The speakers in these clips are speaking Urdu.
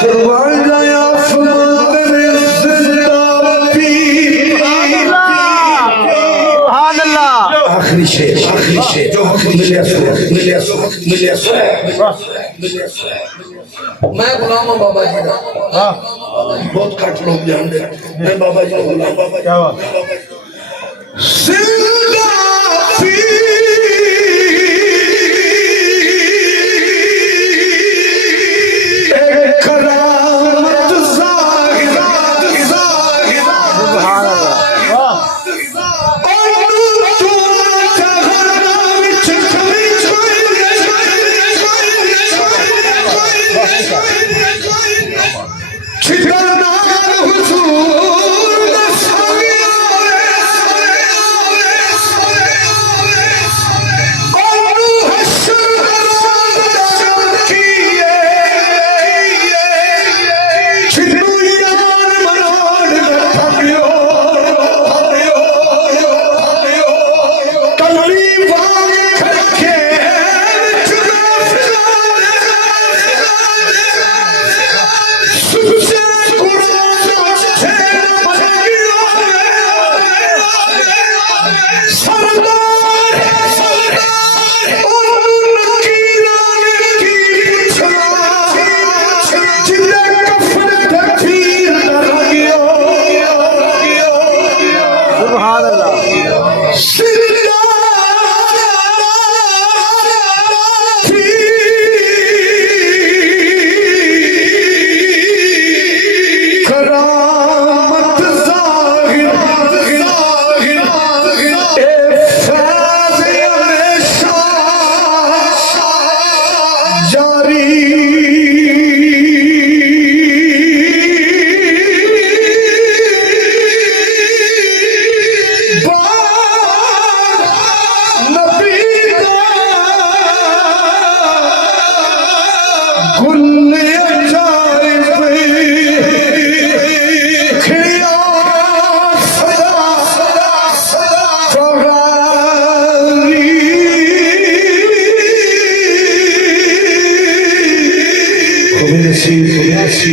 قربان جایا فرمان میں زندہ پی سبحان اللہ آخری شیر جو ملیا سو میں غلام ہوں بابا جی دا بہت کٹ لوگ جانتے میں بابا جی غلام بابا جی زندہ پی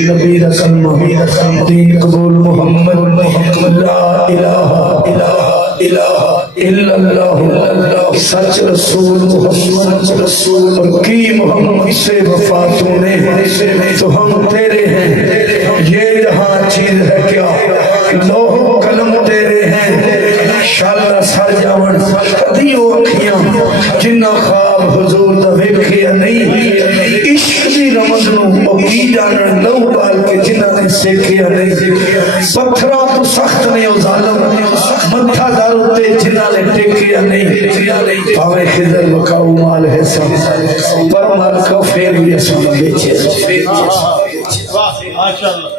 نبی رسم دین قبول محمد لا الہ الا اللہ سچ رسول محمد رسول اور کی محمد سے وفا تو نے تو ہم تیرے ہیں یہ جہاں چیز ہے کیا لوح قلم تیرے ہیں شاللہ سر جاون کدی وہ اکھیاں جنہ خواب حضور دا ویکھیا نہیں عشق دی رمض نو او کی جانن لو بال کے جنہ نے سیکھیا نہیں پتھراں تو سخت نے او ظالم متھا دار تے جنہ نے ٹیکیا نہیں پاوے خضر وکاؤ مال ہے سب پر مال کا پھر یہ سن بیچے ماشاءاللہ